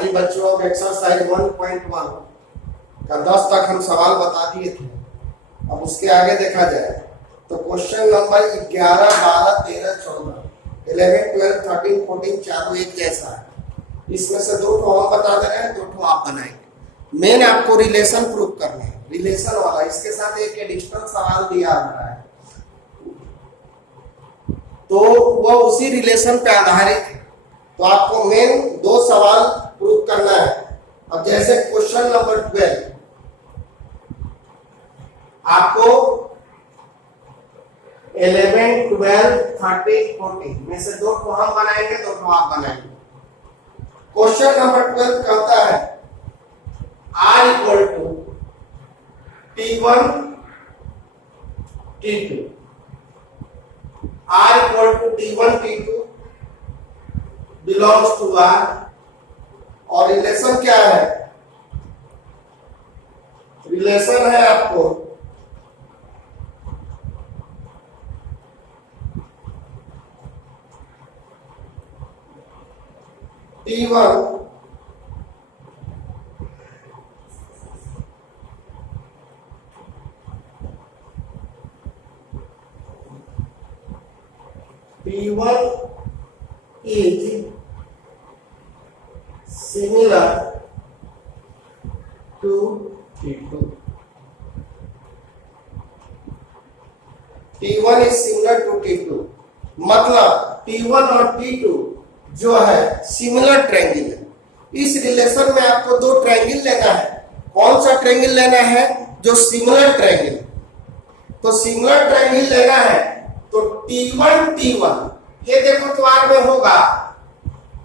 हाँ जी बच्चों, अब एक्सरसाइज 1.1 का 10 तक हम सवाल बता दिए थे। अब उसके आगे देखा जाए तो क्वेश्चन नंबर 11, 12, 13, 14, 11, 12, 13, 14 चारों एक जैसा है। इसमें से 2 ठो हम बता दे रहे हैं, 2 ठो आप बनाएंगे। मेन आपको रिलेशन प्रूव करना है, रिलेशन वाला। इसके साथ एक एडिशनल सवाल दिया हुआ है, तो वो उसी रिलेशन पे आधारित है। तो आपको मेन 2 सवाल प्रूव करना है। अब जैसे क्वेश्चन नंबर 12, आपको 11, 12, 13, 14 में से 2 को हम बनाएंगे, 2 को आप बनाएंगे। क्वेश्चन नंबर 12 कहता है R equal to T1 T2, R equal to T1 T2 belongs to R, और रिलेशन क्या है? रिलेशन है आपको T1 is similar to T2. T1 is similar to T2, मतलब T1 और T2 जो है सिमिलर ट्रायंगल है। इस रिलेशन में आपको 2 ट्रायंगल लेना है। कौन सा ट्रायंगल लेना है? जो सिमिलर ट्रायंगल। तो सिमिलर ट्रायंगल लेना है तो T1 T1 ये देखो तो R में होगा,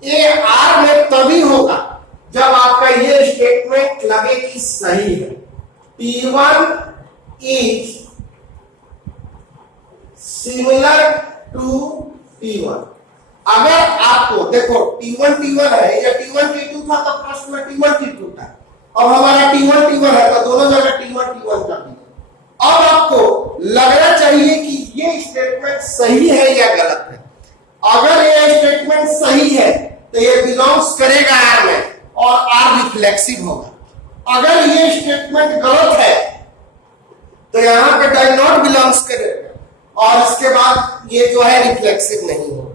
ये R में तभी होगा जब आपका ये स्टेटमेंट लगे कि सही है। T1 is similar to T1। अगर आपको देखो T1 T1 है या T1 T2 था तो प्रश्न में T1 T2 था, अब हमारा T1 T1 है तो दोनों जगह T1 T1 कर दिया। अब आपको लगना चाहिए कि ये स्टेटमेंट सही है या गलत है। अगर ये स्टेटमेंट सही है तो ये बिलोंग्स करेगा R में और R रिफ्लेक्सिव होगा। अगर ये स्टेटमेंट गलत है तो यहां पे डज नॉट बिलोंग्स करेगा और इसके बाद ये जो है रिफ्लेक्सिव नहीं होगा।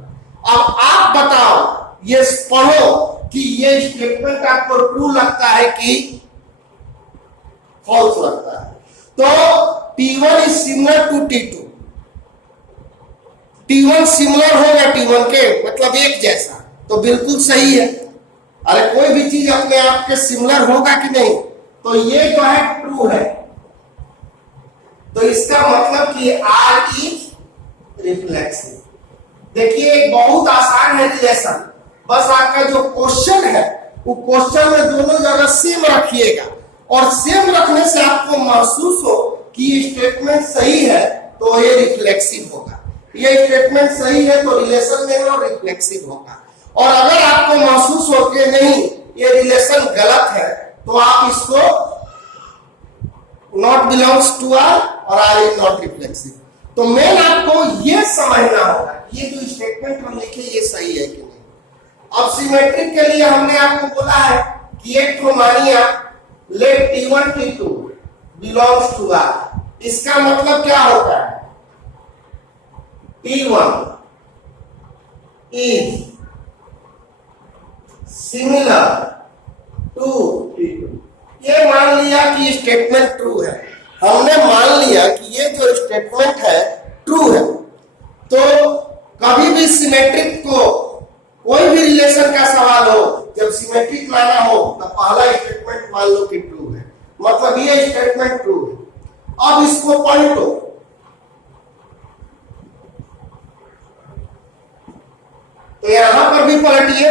अब आप बताओ, ये पढ़ो कि ये स्टेटमेंट आपको ट्रू लगता है कि फॉल्स लगता है। तो T1 is similar to T2। T1 similar होगा T1 के, मतलब एक जैसा, तो बिल्कुल सही है। अरे कोई भी चीज अपने आप के सिमिलर होगा कि नहीं, तो ये जो है ट्रू है। तो इसका मतलब कि R इज रिफ्लेक्सिव। देखिए एक बहुत आसान है रिलेशन, बस आपका जो क्वेश्चन है वो क्वेश्चन में दोनों जगह सेम रखिएगा, और सेम रखने से आपको महसूस हो कि ये स्टेटमेंट सही है तो ये रिफ्लेक्सिव होगा, ये स्टेटमेंट सही है तो रिलेशन में और रिफ्लेक्सिव होगा। और अगर आपको महसूस हो कि नहीं ये रिलेशन गलत है तो आप इसको नॉट बिलोंग्स टू R और R इज नॉट रिफ्लेक्सिव। तो मेन आपको ये समझना होगा ये जो स्टेटमेंट हम लिखे ये सही है कि नहीं। अब सिमेट्रिक के लिए हमने आपको बोला है कि एक तो मानिए late T1 T2 belongs to R। इसका मतलब क्या होता है? T1 is similar to T2। ये मान लिया कि स्टेटमेंट ट्रू है। हमने मान लिया कि ये जो स्टेटमेंट है ट्रू है, तो कभी भी सिमेट्रिक को कोई भी रिलेशन का सवाल हो, जब सिमेट्रिक लाना हो तो पहला स्टेटमेंट मान लो कि ट्रू है, मतलब ये स्टेटमेंट ट्रू है। अब इसको पलटो, तो यहां पर भी पलटिए।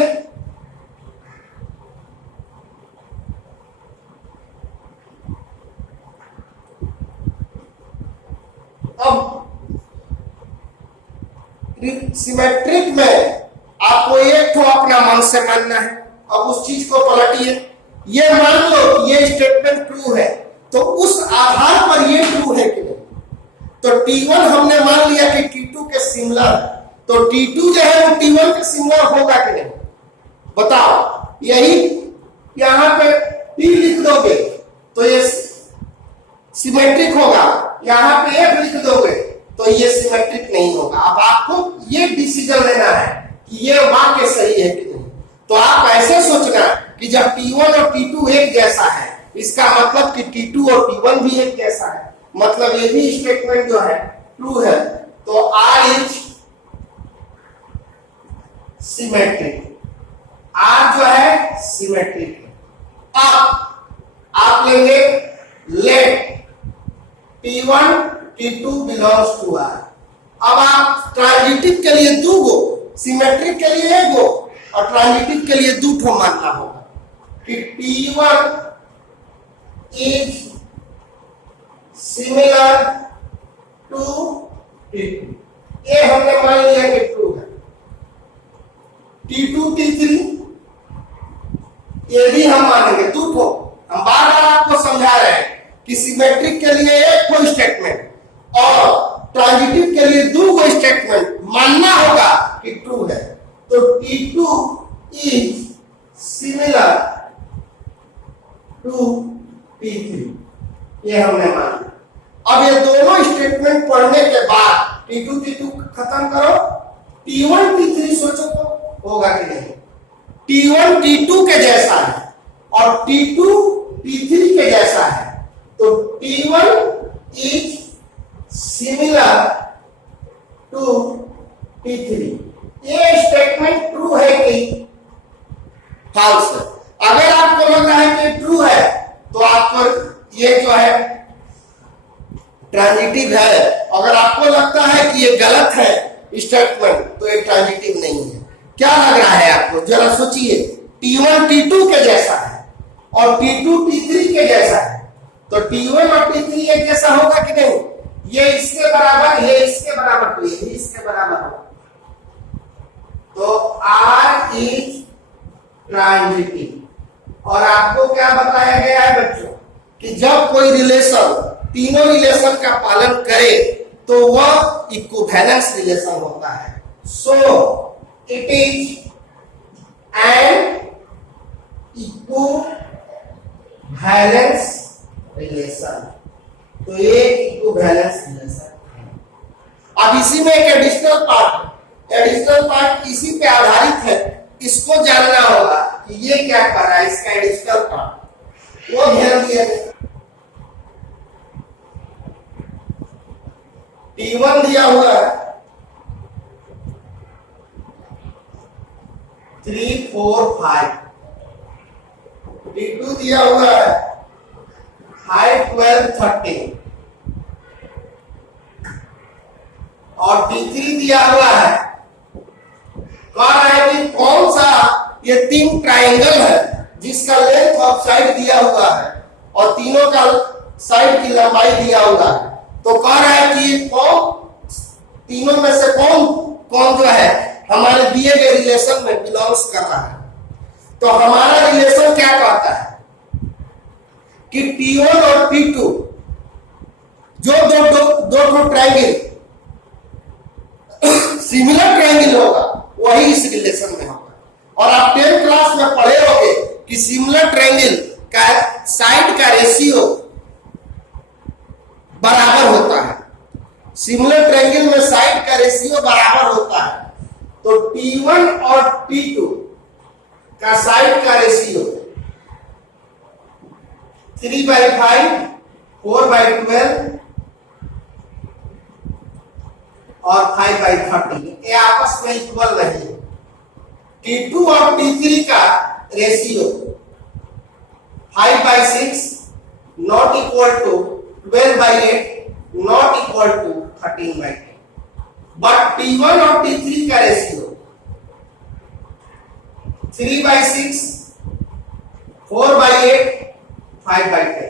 अब सिमेट्रिक में आपको एक तो अपना मन से मानना है। अब उस चीज को पलटिए, ये मान लो कि ये स्टेटमेंट ट्रू है, तो उस आधार पर ये ट्रू है कि नहीं। तो T1 हमने मान लिया कि T2 के सिमिलर है, तो T2 जो है वो T1 के सिमिलर होगा कि नहीं, बताओ। यही यहाँ पे टी लिख दोगे तो ये सिमेट्रिक होगा, यहाँ पे एफ लिख दोगे तो ये सिमेट्रिक नहीं होगा। अब आपको ये डिसीजन लेना है कि ये वाक्य सही है कि नहीं। तो आप ऐसे सोचना कि जब T1 और T2 एक जैसा है, इसका मतलब कि T2 और T1 भी एक जैसा है, मतलब ये भी स्टेटमेंट जो है ट्रू है। तो R इज सिमेट्रिक, R जो है सिमेट्रिक है। अब आप लेंगे late T1 T2 belongs to R। अब आप ट्रांजिटिव के लिए 2 गो, सिमेट्रिक के लिए 1 गो और ट्रांजिटिव के लिए 2 ठो मानना होगा कि T1 is similar to T2। ये हमने मान लिया कि ट्रू है। T2 T3 ये भी हम मानेंगे 2 ठो। हम बार बार आपको समझा रहे हैं कि सिमेट्रिक के लिए 1 ठो स्टेटमेंट और ट्रांजिटिव के लिए 2 गो स्टेटमेंट मानना होगा कि ट्रू है। तो T2 is similar to T3 ये हमने मान लिया। अब ये दोनों स्टेटमेंट पढ़ने के बाद T2 T2 खत्म करो, T1 T3 सोचो तो होगा कि नहीं। T1 T2 के जैसा है और T2 T3 के जैसा है, तो T1 is similar to T3। ये स्टेटमेंट ट्रू है कि फॉल्स है। अगर आपको लग रहा है कि ट्रू है तो आपको ये जो है ट्रांजिटिव है, अगर आपको लगता है कि ये गलत है स्टेटमेंट तो ये ट्रांजिटिव नहीं है। क्या लग रहा है आपको, जरा सोचिए। T1 T2 के जैसा है और T2 T3 के जैसा है, तो T1 और T3 एक जैसा होगा कि नहीं। ये इसके बराबर, ये इसके बराबर, तो ये भी इसके बराबर होगा। तो R इज ट्रांजिटिव। और आपको क्या बताया गया है बच्चों कि जब कोई रिलेशन तीनों रिलेशन का पालन करे तो वह इक्विवेलेंस रिलेशन होता है। So it is an equivalence relation. तो ये इक्विवेलेंस रिलेशन है। अब इसी में एक एडिशनल पार्ट इसी पे आधारित है, इसको जानना होगा कि ये क्या कर रहा है, इसका एडिशनल पार्ट वो ध्यान दिया। T1 दिया हुआ है 3 4 5, T2 दिया हुआ है 5 12 13 और T3 दिया हुआ है। कह रहा है कि कौन सा ये 3 ट्राइंगल है जिसका लेंथ ऑफ साइड दिया हुआ है और तीनों का साइड की लंबाई दिया हुआ है। तो कह रहा है कि कौन तीनों में से कौन जो है हमारे दिए गए रिलेशन में बिलोंग्स कर रहा है। तो हमारा रिलेशन क्या कहता है कि T1 और T2 जो दो ट्रायंगल सिमिलर ट्रायंगल होगा वही इस रिलेशन में होगा। और आप 10th क्लास में पढ़े होंगे कि सिमिलर ट्रायंगल का साइड का रेशियो बराबर होता है। सिमिलर ट्रायंगल में साइड का रेशियो बराबर होता है। तो T1 और T2 का साइड का रेशियो 3/5 4/12 और 5/30 ये आपस में इक्वल नहीं है। T2 और T3 का ratio 5/6 not equal to 12/8 not equal to 13/10, but T1 और T3 का रेशियो 3/6 4/8 5/10।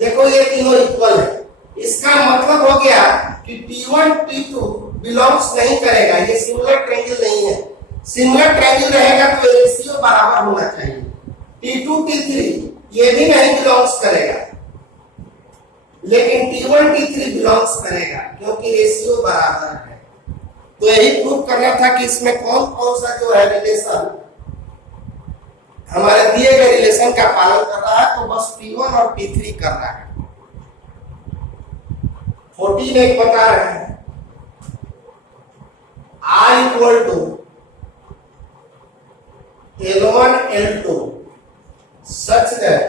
देखो ये तीनों इक्वल है। इसका मतलब हो गया कि T1 T2 बिलोंग्स नहीं करेगा, ये सिमिलर ट्रायंगल नहीं है। सिमिलर ट्रायंगल रहेगा तो रेशियो बराबर होना चाहिए। T2 T3 ये भी नहीं बिलोंग्स करेगा, लेकिन T1 T3 बिलोंग्स करेगा क्योंकि रेशियो बराबर है। तो यही प्रूव करना था कि इसमें कौन कौन सा जो है रिलेशन हमारे दिए गए रिलेशन रिलेशन का पालन कर रहा है, तो बस T1 और T3 कर रहा है। 14 एक बता रहे हैं R equal to L1 L2 such that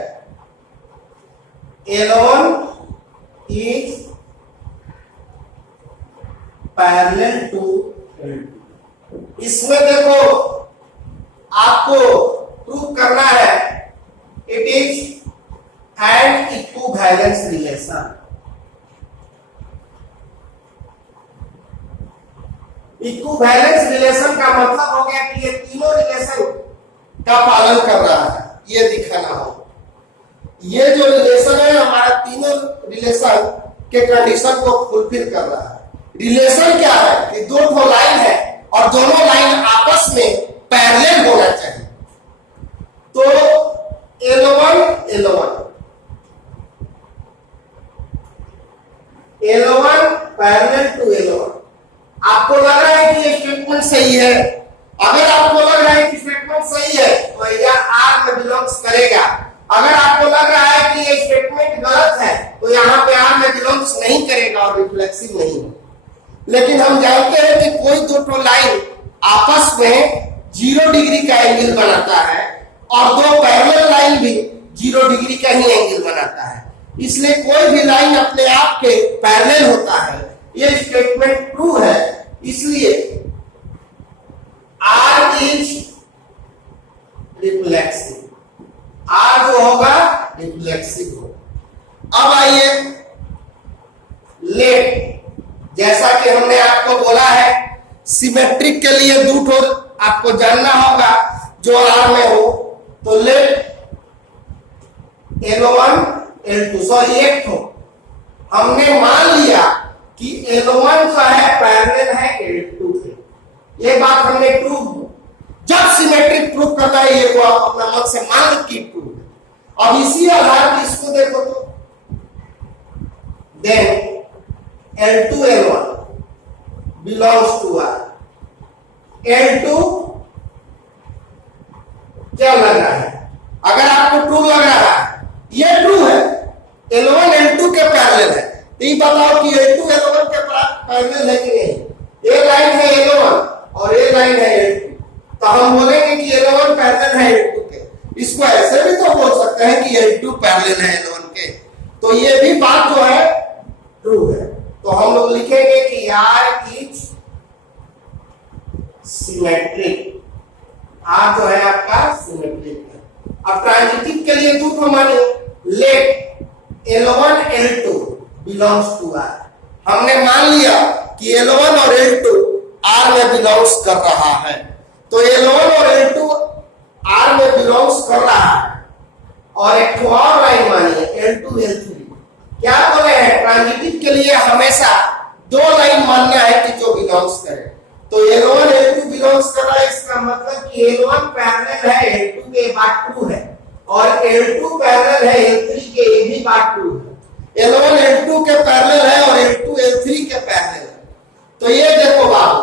L1 is parallel to L2। इसमें देखो आपको प्रूव करना है it is an equivalence relation. Equivalence relation का मतलब हो गया कि ये तीनों रिलेशन का पालन कर रहा है, ये दिखाना हो। ये जो रिलेशन है हमारा तीनों रिलेशन के कंडीशन को फुलफिल कर रहा है। रिलेशन क्या है कि दो लाइन है और दोनों लाइन आपस में पैरेलल होना चाहिए। तो L1 पैरेलल टू L1। आपको लग रहा है कि ये स्टेटमेंट सही है। अगर आपको लग रहा है कि स्टेटमेंट सही है तो यह R में बिलोंग्स करेगा। अगर आपको लग रहा है कि ये स्टेटमेंट गलत है तो यहाँ पे R में बिलोंग्स नहीं करेगा और रिफ्लेक्सिव नहीं है। लेकिन हम जानते हैं कि कोई दो लाइन आपस में 0 डिग्री का एंगल बनाता है और दो पैरेलल लाइन भी 0 डिग्री का ही एंगल बनाता है, इसलिए कोई भी लाइन अपने आप के पैरेलल होता है। ये स्टेटमेंट ट्रू है, इसलिए R इज रिफ्लेक्सिव। R जो होगा रिफ्लेक्सिव होगा। अब आइए लेट, जैसा कि हमने आपको बोला है सिमेट्रिक के लिए दो ठो आपको जानना होगा जो R में हो, तो लेट L1 L2 सॉरी एक ठो हमने मान लिया कि L1 जो है पैरेलल है L2 के। ये बात हमने प्रूव, जब सिमेट्रिक प्रूव करना है ये को आप अपना मन से मान लो कि प्रूव है। अब इसी आधार पर इसको देखो तो then L2 L1 belongs to R। L2 क्या लग रहा है? अगर आपको ट्रू लग रहा है, ये ट्रू है, L1 L2 के पैरेलल है, तो ये बताओ कि L2 L1 के पैरेलल है कि नहीं? ये लाइन है L1 और ये लाइन है L2, तो हम बोलेंगे कि L1 पैरेलल है L2 के। इसको ऐसे भी तो बोल सकते हैं कि L2 पैरेलल है L1 के, तो ये भी बात जो है ट्रू है। तो हम लोग लिखेंगे कि R इज सिमेट्रिक। R जो है आपका सिमेट्रिक है। अब ट्रांजिटिव के लिए दो तो माने late L1 L2 belongs to R। हमने मान लिया कि L1 और L2 R में बिलोंग्स कर रहा है, तो L1 और L2 R में बिलोंग्स कर रहा है। और एक और लाइन मानिए L2 L3। क्या बोले हैं? ट्रांजिटिव के लिए हमेशा दो लाइन मानना है कि जो बिलोंग्स करे। तो L1 L2 बिलोंग्स कर रहा है, इसका मतलब कि L1 पैरेलल है L2 के, ये बात ट्रू है, और L2 पैरेलल है L3 के, ये भी बात ट्रू है। L1 L2 के पैरेलल है और L2 L3 के पैरेलल है। तो ये देखो बाबू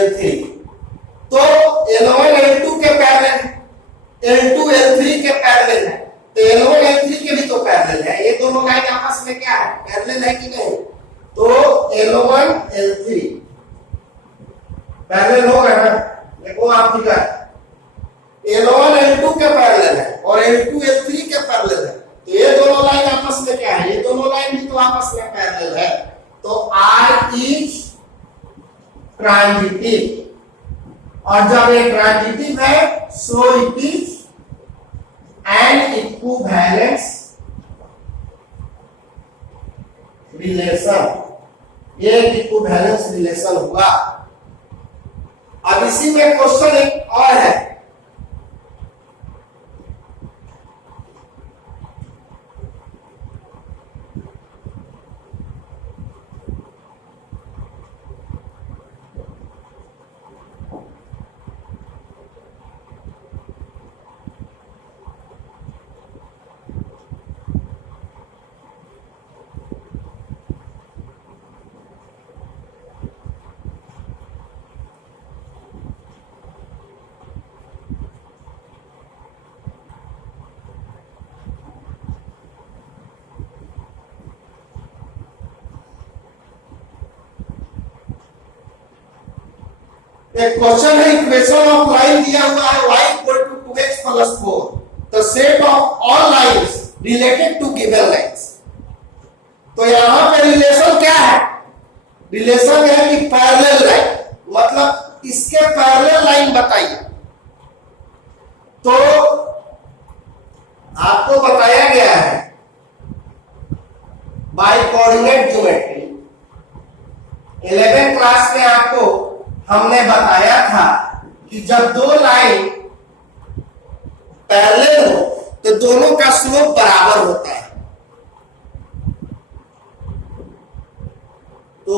L3, तो L1 L2 के पैरेलल, L2 L3 के पैरेलल है, तो L1 L3 के भी तो पैरेलल है। ये दोनों लाइन आपस में क्या है? पैरेलल है कि नहीं? तो L1 L3 पैरेलल होगा ना? देखो आप दिखा L1 L2 के पैरेलल है और L2 L3 के पैरेलल है, तो ये दोनों लाइन आपस में क्या है? ये दोनों लाइन भी तो आपस में पैरेलल है। तो R इज ट्रांजिटिव, और जब ये ट्रांजिटिव है so it is an equivalence relation. ये इक्विवेलेंस रिलेशन हुआ। अब इसी में क्वेश्चन एक और है, एक क्वेश्चन है, इक्वेशन ऑफ लाइन दिया हुआ है y equal to 2x plus 4, the set of all lines related to given lines. तो यहां पे रिलेशन क्या है? रिलेशन है कि पैरेलल लाइन, मतलब इसके पैरेलल लाइन बताइए। तो आपको बताया गया है bye coordinate geometry, 11th class में आपको हमने बताया था कि जब दो लाइन पैरेलल हो तो दोनों का स्लोप बराबर होता है। तो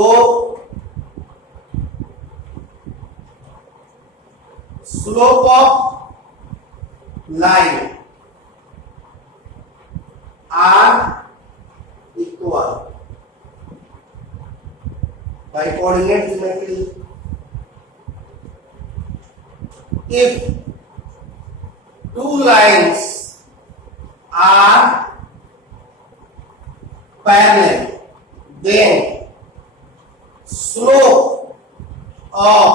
slope of line are equal by coordinate geometry if two lines are parallel, then slope of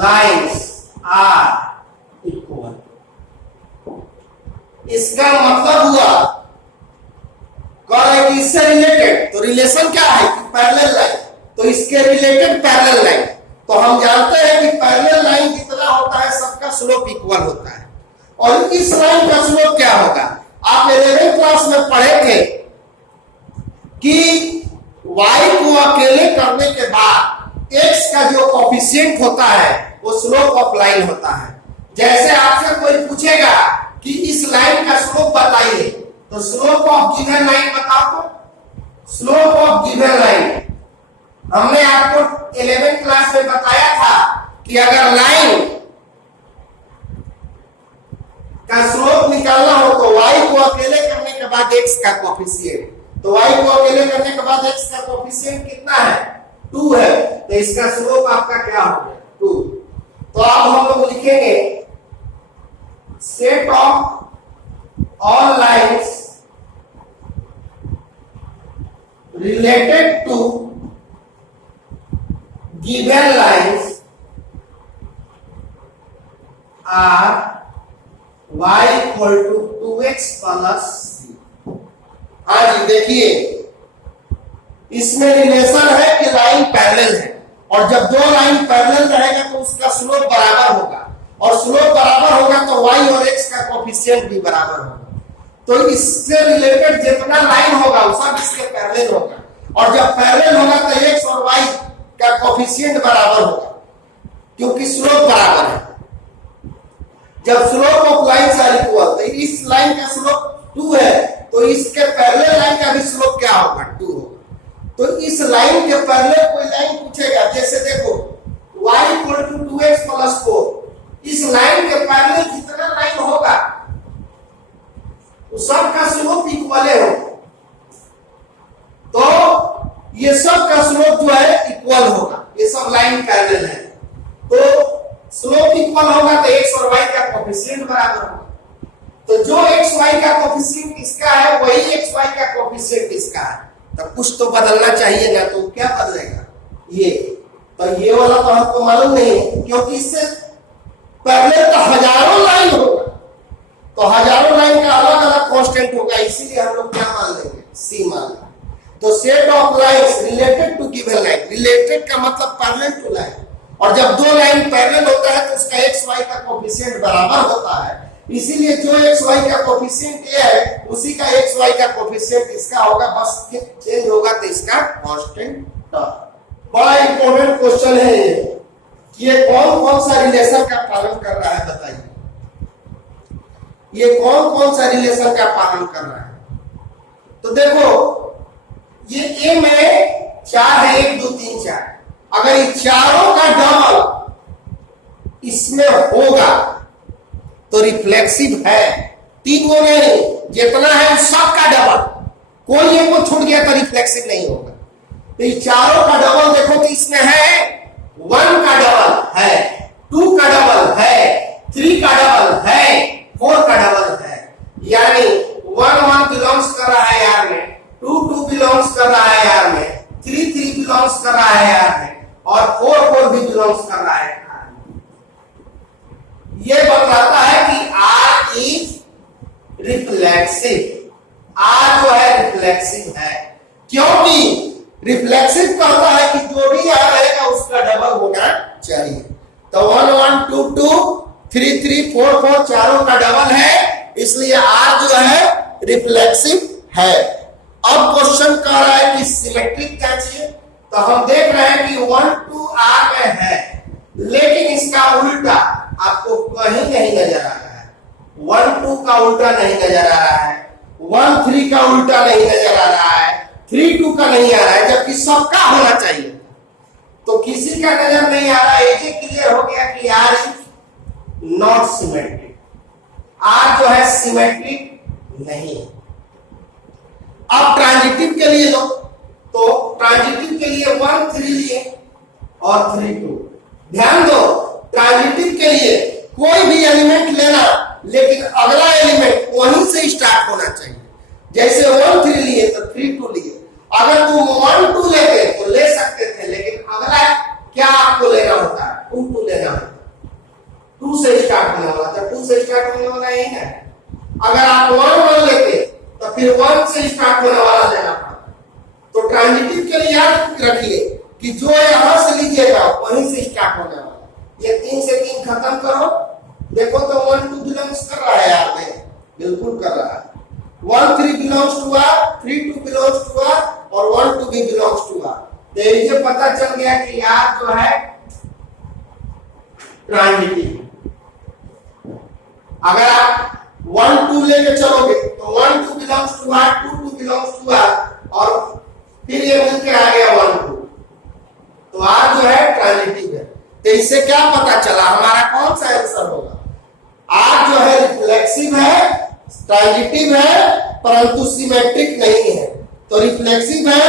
lines are equal। इसका मतलब हुआ कौन है कि इससे रिलेटेड, तो रिलेशन क्या है कि पैरेलल लाइन, तो इसके रिलेटेड पैरेलल लाइन। तो हम जानते हैं कि पैरेलल लाइन जितना होता है सबका स्लोप इक्वल होता है। और इस लाइन का स्लोप क्या होगा? आप 11th क्लास में पढ़े थे कि y को अकेले करने के बाद x का जो कोफिशिएंट होता है वो स्लोप ऑफ लाइन होता है। जैसे आपसे कोई पूछेगा कि इस लाइन का स्लोप बताइए, तो स्लोप ऑफ गिवन लाइन बताओ। तो स्लोप ऑफ गिवन लाइन हमने आपको 11th क्लास में बताया था कि अगर लाइन का स्लोप निकालना हो तो y को अकेले करने के बाद x का कोफिशिएंट, तो y को अकेले करने के बाद x का कोफिशिएंट कितना है? 2 है, तो इसका स्लोप आपका क्या हो गया? 2। तो अब हम लोग लिखेंगे set of all lines related to given lines are y equal to 2x plus c। हाँ जी देखिए, इसमें रिलेशन है कि लाइन पैरेलल है, और जब दो लाइन पैरेलल रहेगा तो उसका स्लोप बराबर होगा, और स्लोप बराबर होगा तो y और x का कोफिशिएंट भी बराबर होगा। तो इससे रिलेटेड जितना लाइन होगा वो सब इसके पैरेलल होगा, और जब पैरेलल होगा तो x और y का कोफिशिएंट बराबर होगा क्योंकि स्लोप बराबर है। जब slope of lines are equal, तो इस लाइन का स्लोप 2 है तो इसके पैरेलल लाइन का भी स्लोप क्या होगा? 2 होगा। तो इस लाइन के पैरेलल कोई लाइन पूछेगा, जैसे देखो y equal to 2x plus 4, इस लाइन के पैरेलल जितना लाइन होगा तो सबका स्लोप इक्वल होगा। तो ये सब का स्लोप जो है इक्वल होगा, ये सब लाइन पैरेलल है, तो स्लोप इक्वल होगा तो x और y का कोफिशिएंट बराबर होगा। तो जो x y का कोफिशिएंट इसका है वही x y का कोफिशिएंट इसका है, तो कुछ तो बदलना चाहिए ना, तो क्या बदलेगा? ये तो ये वाला तो हमको मालूम नहीं है क्योंकि इससे पैरेलल तो हजारों लाइन होगा, तो हजारों लाइन का अलग अलग कांस्टेंट होगा, इसीलिए हम लोग क्या मान लेंगे? c मान लेंगे। तो set of lines related to given line, related का मतलब पैरेलल टू लाइन, और जब दो लाइन पैरेलल होता है तो उसका एक्स वाई का कोफिशिएंट बराबर होता है, इसीलिए जो एक्स वाई का कोफिशिएंट ये है उसी का एक्स वाई का कोफिशिएंट इसका होगा, बस चेंज होगा तो इसका कांस्टेंट टर्म। बड़ा इंपॉर्टेंट क्वेश्चन है ये कौन कौन सा रिलेशन का पालन कर रहा है बताइए? ये कौन कौन सा रिलेशन का पालन कर रहा है? तो देखो ये ए में 4 है, 1 2 3 4, अगर इन चारों का डबल इसमें होगा तो रिफ्लेक्सिव है। 3 गो नहीं, जितना है सब का डबल, कोई एक को छूट गया तो रिफ्लेक्सिव नहीं होगा। तो ये चारों का डबल देखो कि इसमें है 1 का डबल है, 2 का डबल है, 3 का डबल है, 4 का डबल है, यानी 1 1 बिलोंग्स कर रहा है यार में, 2 2 बिलोंग्स कर रहा है यार में, 3 3 बिलोंग्स कर रहा है यार में, और 4 4 भी बिलोंग्स कर रहा है रिफ्लेक्सिव। आर जो है रिफ्लेक्सिव है, क्योंकि रिफ्लेक्सिव कहता है कि जो भी आर रहेगा उसका डबल होना चाहिए। तो 1 1 2 2 3 3 4 4 चारों का डबल है, इसलिए आर जो है रिफ्लेक्सिव है। अब क्वेश्चन कह रहा है कि सिमेट्रिक क्या चाहिए, तो हम देख रहे हैं कि 1 2 आर में है, लेकिन इसका उल्टा आपको कहीं नहीं नजर आ रहा है। 1 2 का उल्टा नहीं नजर आ रहा है, 1 3 का उल्टा नहीं नजर आ रहा है, 3 2 का नहीं आ रहा है, जबकि सबका होना चाहिए। तो किसी का नजर नहीं आ रहा है। ये क्लियर हो गया कि R is not symmetric, R जो है सिमेट्रिक नहीं है। अब ट्रांजिटिव के लिए लो, तो ट्रांजिटिव के लिए 1 3 लिए और 3 2। ध्यान दो, ट्रांजिटिव के लिए कोई भी एलिमेंट लेना, लेकिन अगला एलिमेंट वहीं से स्टार्ट होना चाहिए। जैसे 1 3 लिए तो 3 2 लिए। अगर तुम 1 2 लेते तो ले सकते थे, लेकिन अगला क्या आपको लेना होता है, 2 2 लेना होता है। 2 से स्टार्ट होने वाला था, 2 से स्टार्ट होने वाला यही है। अगर आप 1 1 लेते तो फिर 1 से स्टार्ट होने वाला लेना पड़ता। तो ट्रांजिटिव के लिए याद रखिए कि जो यहां से लीजिएगा वहीं से स्टार्ट होने वाला। ये 3 से 3 खत्म करो, देखो तो 1 2 बिलोंग्स कर रहा है यार में, बिल्कुल कर रहा है। 1 3 belongs to R, 3 2 belongs to R और 1 2 भी बिलोंग्स टू आर। तो ये पता चल गया कि यार जो है ट्रांजिटिव। अगर आप 1 2 लेके चलोगे तो 1 2 belongs to R, 2 2 belongs to R और फिर ये मिलके आ गया 1 2, तो आर जो है ट्रांजिटिव है। तो इससे क्या पता चला, हमारा कौन सा आंसर होगा? आर जो है रिफ्लेक्सिव है, ट्रांजिटिव है, परंतु सिमेट्रिक नहीं है। तो रिफ्लेक्सिव है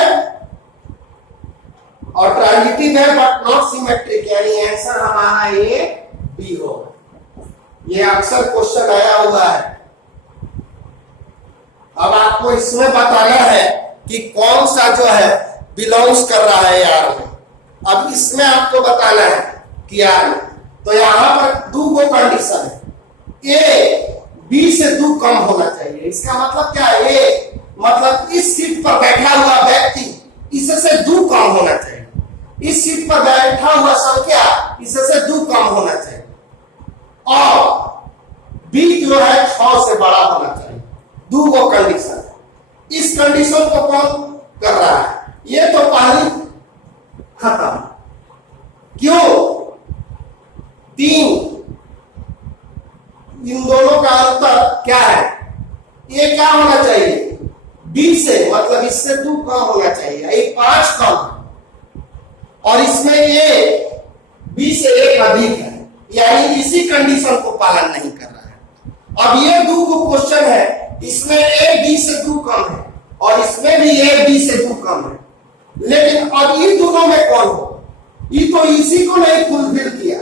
और ट्रांजिटिव है बट नॉट सिमेट्रिक, यानी आंसर हमारा ये बी होगा। ये अक्सर क्वेश्चन आया हुआ है। अब आपको इसमें बताना है कि कौन सा जो है बिलोंग्स कर रहा है यार में। अब इसमें आपको बताना है कि यार में, तो यहां पर 2 गो कंडीशन है। ए बी से 2 कम होना चाहिए। इसका मतलब क्या है? ए मतलब इस सीट पर बैठा हुआ व्यक्ति इससे 2 कम होना चाहिए। इस सीट पर बैठा हुआ संख्या इससे 2 कम होना चाहिए। और बी जो है 6 से बड़ा होना चाहिए। 2 गो कंडीशन। इस कंडीशन को कौन कर रहा है? ये तो पहली खत्म। क्यों? 3, इन दोनों का अंतर क्या है? ये क्या होना चाहिए? बी से, मतलब इससे 2 कम होना चाहिए। ये 5 कम और इसमें ये बी से 1 अधिक है, यानी इसी कंडीशन को पालन नहीं कर रहा है। अब ये 2 को क्वेश्चन है, इसमें ए बी से 2 कम है और इसमें भी ए बी से 2 कम है, लेकिन अब ये दोनों में कौन हो? ये तो इसी को नहीं फुलफिल किया।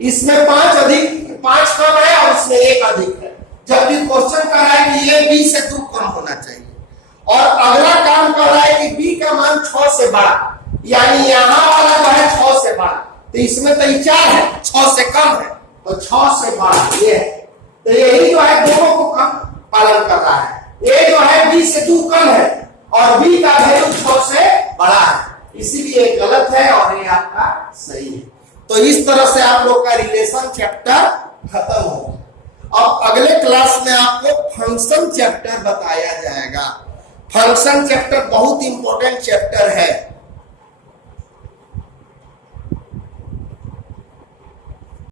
इसमें 5 कम है और इसमें 1 अधिक है, जबकि क्वेश्चन कर रहा है कि ये बी से 2 कम होना चाहिए। और अगला काम कर रहा है कि बी का मान 6 से बड़ा, यानी यहां वाला जो है 6 से बड़ा। तो इसमें तो 4 है, 6 से कम है, तो 6 से बड़ा ये है। तो यही जो है दोनों को कम पालन कर रहा है। ये जो है बी से 2 कम है और बी का वैल्यू 6 से बड़ा है, इसीलिए गलत है और ये आपका सही है। तो इस तरह से आप लोग का रिलेशन चैप्टर खत्म हो। अब अगले क्लास में आपको फंक्शन चैप्टर बताया जाएगा। फंक्शन चैप्टर बहुत इंपॉर्टेंट चैप्टर है।